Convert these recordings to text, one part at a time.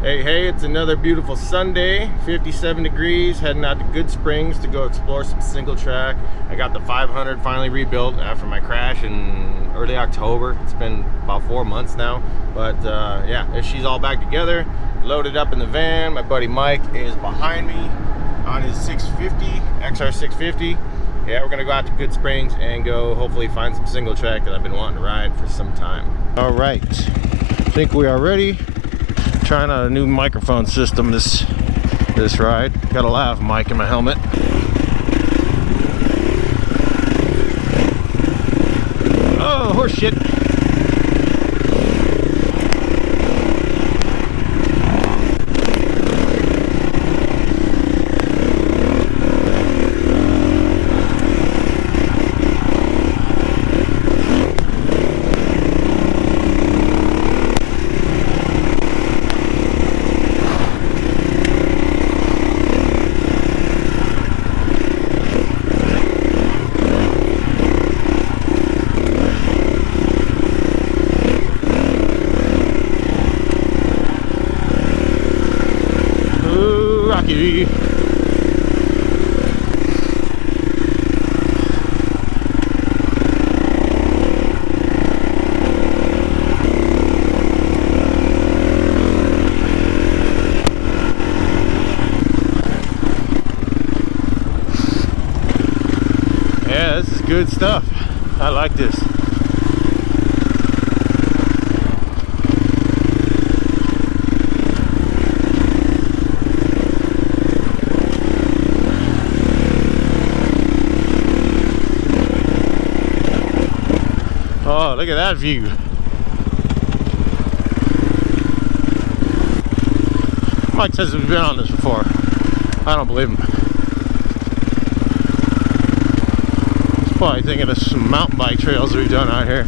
Hey, it's another beautiful Sunday, 57 degrees, heading out to Goodsprings to go explore some single track. I got the 500 finally rebuilt after my crash in early October. It's been about 4 months now, but yeah, she's all back together, loaded up in the van. My buddy Mike is behind me on his 650, XR650. Yeah, we're gonna go out to Goodsprings and go hopefully find some single track that I've been wanting to ride for some time. All right, I think we are ready. Trying out a new microphone system this ride. Got a lav mic in my helmet. Oh, horse shit. Rocky. Yeah, this is good stuff. I like this. Oh, look at that view. Mike says we've been on this before. I don't believe him. He's probably thinking of some mountain bike trails we've done out here.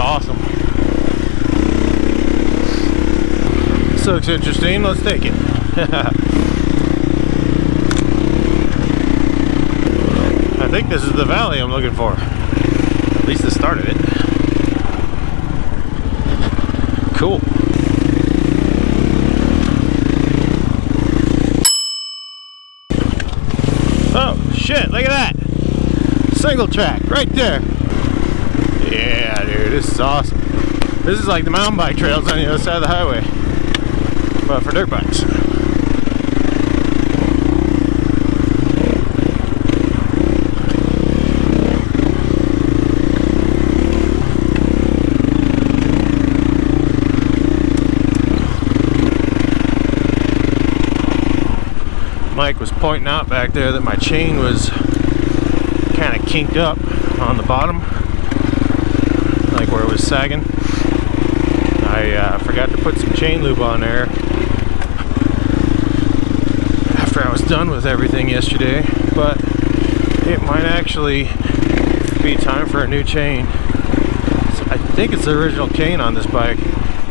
Awesome. This looks interesting. Let's take it. I think this is the valley I'm looking for. At least the start of it. Cool. Oh shit, look at that. Single track right there. Yeah, dude, this is awesome. This is like the mountain bike trails on the other side of the highway, but for dirt bikes. Mike was pointing out back there that my chain was kind of kinked up on the bottom, like where it was sagging. I forgot to put some chain lube on there after I was done with everything yesterday, but it might actually be time for a new chain. So I think it's the original chain on this bike.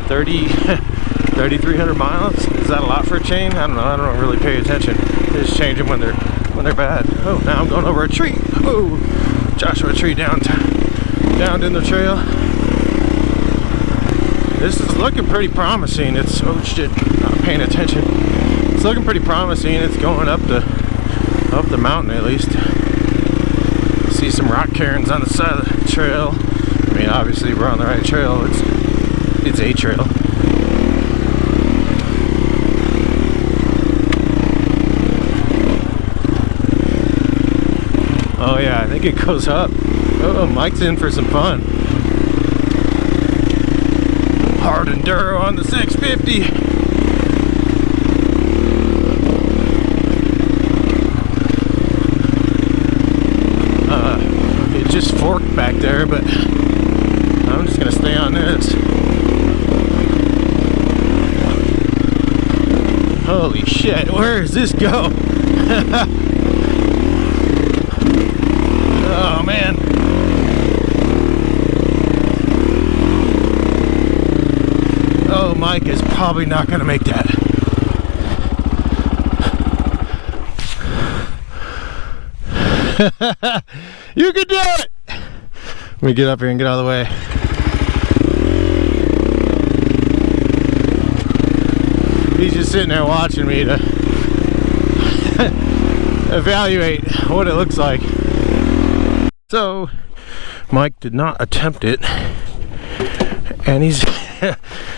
3,300 miles. Is that a lot for a chain? I don't know. I don't really pay attention. They just change them when they're bad. Oh, now I'm going over a tree. Oh, Joshua tree down in the trail. This is looking pretty promising. It's, oh shit, not paying attention. It's looking pretty promising. It's going up the mountain at least. See some rock cairns on the side of the trail. I mean, obviously we're on the right trail. It's a trail. Oh yeah, I think it goes up. Oh, Mike's in for some fun. Hard enduro on the 650. It just forked back there, but I'm just gonna stay on this. Holy shit, where does this go? Oh man. Oh Mike is probably not gonna make that. You can do it! Let me get up here and get out of the way. He's just sitting there watching me to evaluate what it looks like. So, Mike did not attempt it, and he's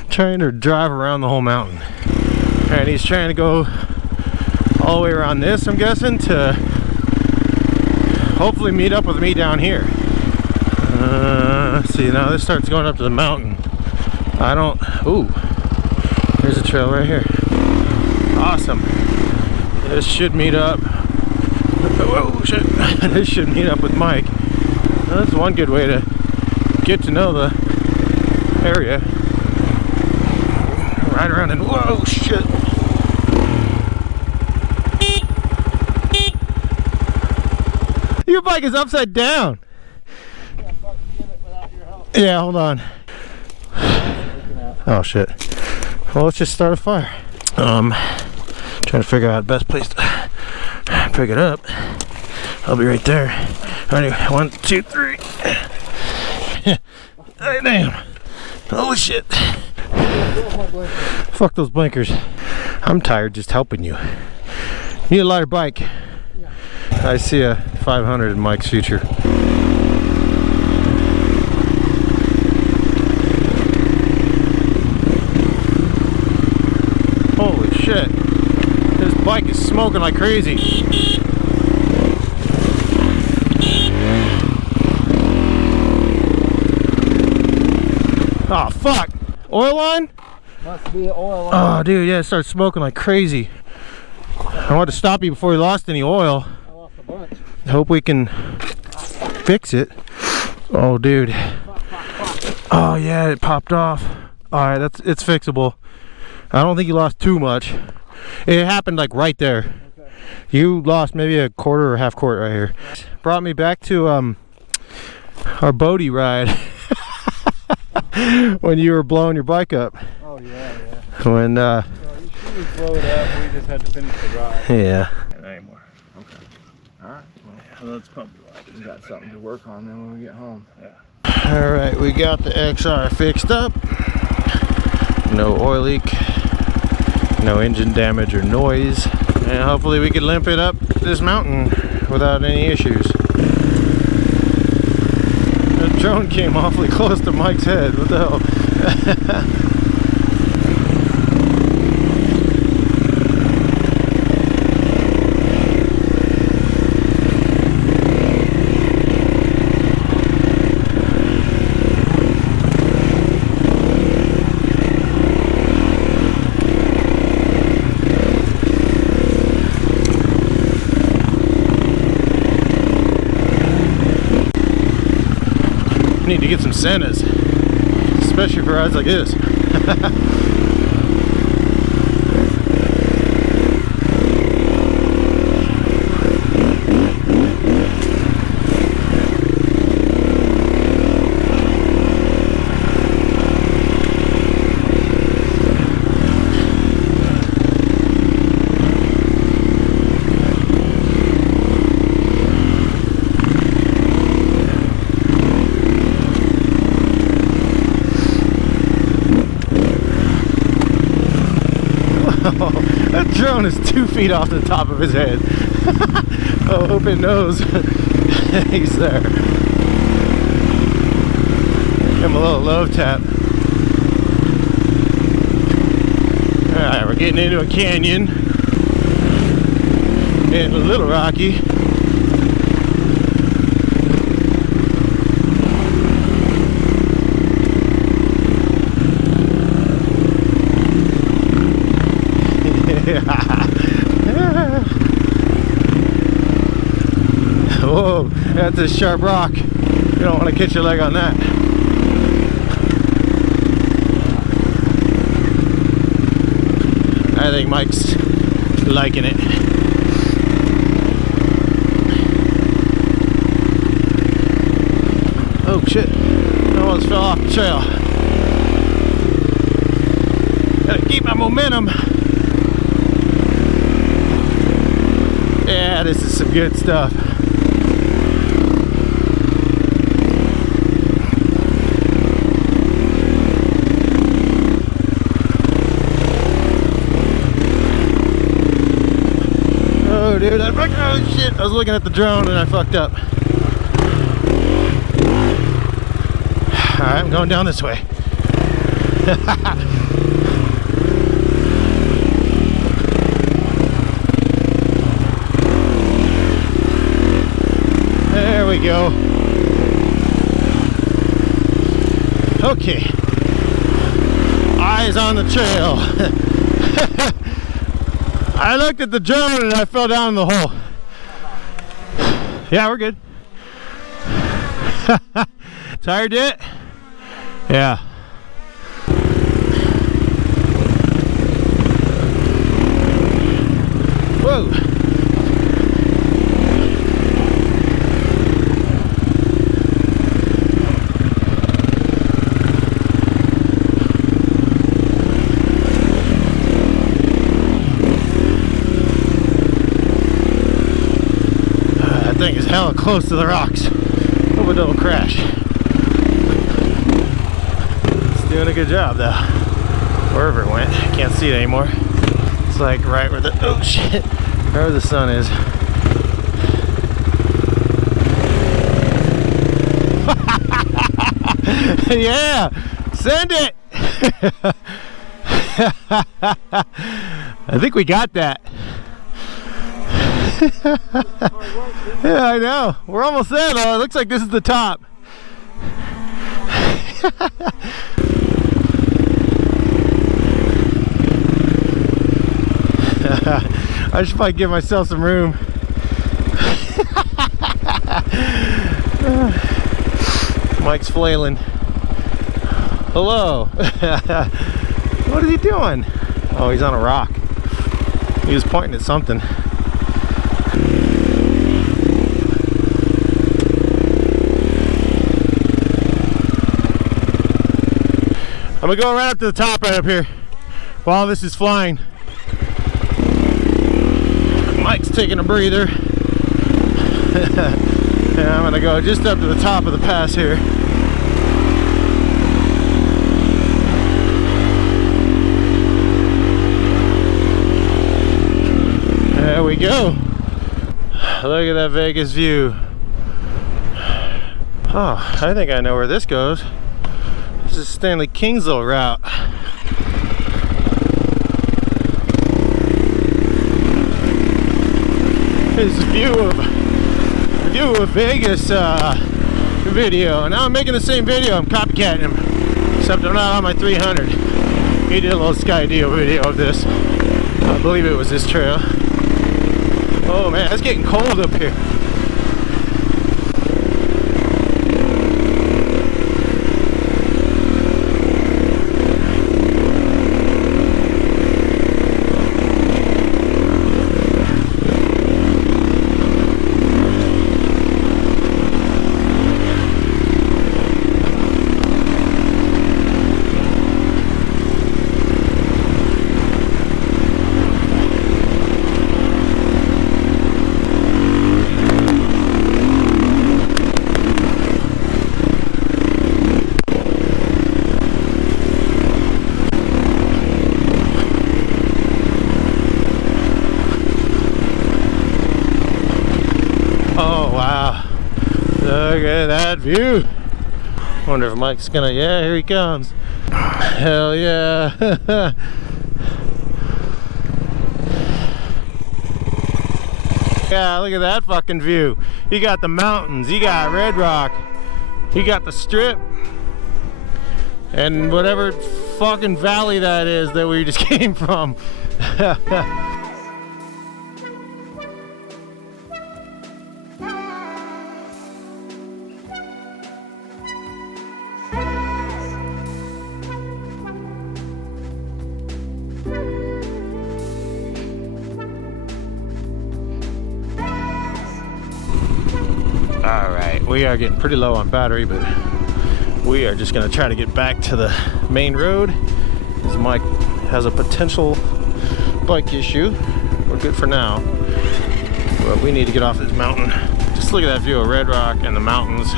trying to drive around the whole mountain. And he's trying to go all the way around this, I'm guessing, to hopefully meet up with me down here. Let's see, now this starts going up to the mountain. I don't, ooh, there's a trail right here. Awesome. This should meet up. Whoa, shit. This should meet up with Mike. That's one good way to get to know the area. Ride around and whoa, shit. Your bike is upside down. Yeah, hold on. Oh shit. Well, let's just start a fire. Trying to figure out the best place to pick it up. I'll be right there. Ready? 1, 2, 3. Hey, damn. Holy shit. Fuck those blinkers. I'm tired just helping you. Need a lighter bike. I see a 500 in Mike's future. Holy shit. This bike is smoking like crazy. Oh fuck. Oil line? Must be an oil line. Oh dude, yeah, it started smoking like crazy. I wanted to stop you before you lost any oil. I lost a bunch. I hope we can fix it. Oh dude. Oh yeah, it popped off. Alright, it's fixable. I don't think you lost too much. It happened like right there. Okay. You lost maybe a quarter or half quart right here. Brought me back to our boaty ride. When you were blowing your bike up. Oh yeah, yeah. When So you should blow it up, we just had to finish the ride. Yeah. Not anymore. Okay. Alright. Well, that's probably why we got something to work on then when we get home. Yeah. Alright, we got the XR fixed up. No oil leak. No engine damage or noise. And hopefully we can limp it up this mountain without any issues. The drone came awfully close to Mike's head. What the hell? Need to get some Sennas, especially for rides like this. That drone is 2 feet off the top of his head. I hope it knows he's there. Give him a little love tap. Alright, we're getting into a canyon. Getting a little rocky. Whoa, that's a sharp rock. You don't want to catch your leg on that. I think Mike's liking it. Oh shit, I almost fell off the trail. keep my momentum. Yeah, this is some good stuff. Oh, dude, oh shit, I was looking at the drone and I fucked up. Alright, I'm going down this way. There we go. Okay. Eyes on the trail. I looked at the drone and I fell down in the hole. Yeah, we're good. Tired yet? Yeah. Whoa. That thing is hella close to the rocks. Hope it don't crash. Doing a good job though. Wherever it went, I can't see it anymore. It's like right where the, oh shit, right where the sun is. Yeah, send it. I think we got that. Yeah, I know. We're almost there though. It looks like this is the top. I should probably give myself some room. Mike's flailing. Hello. What is he doing? Oh, he's on a rock. He was pointing at something. I'm gonna go right up to the top right up here while this is flying. Mike's taking a breather. And I'm gonna go just up to the top of the pass here. There we go. Look at that Vegas view. Oh, I think I know where this goes. This is Stanley Kingsville route. This view of Vegas video. Now I'm making the same video. I'm copycatting him, except I'm not on my 300. He did a little Skydio video of this. I believe it was this trail. Oh man, it's getting cold up here. Look at that view. Wonder if Mike's gonna, yeah, here he comes. Hell yeah. Yeah, look at that fucking view. You got the mountains, you got Red Rock, you got the strip, and whatever fucking valley that is that we just came from. Alright, we are getting pretty low on battery, but we are just going to try to get back to the main road. As Mike has a potential bike issue. We're good for now, but we need to get off this mountain. Just look at that view of Red Rock and the mountains.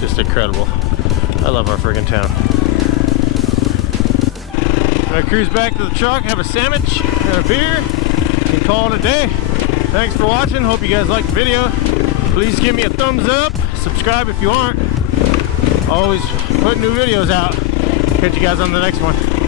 Just incredible. I love our friggin' town. I cruise back to the truck, have a sandwich and a beer, and call it a day. Thanks for watching. Hope you guys liked the video. Please give me a thumbs up. Subscribe if you aren't. Always putting new videos out. Catch you guys on the next one.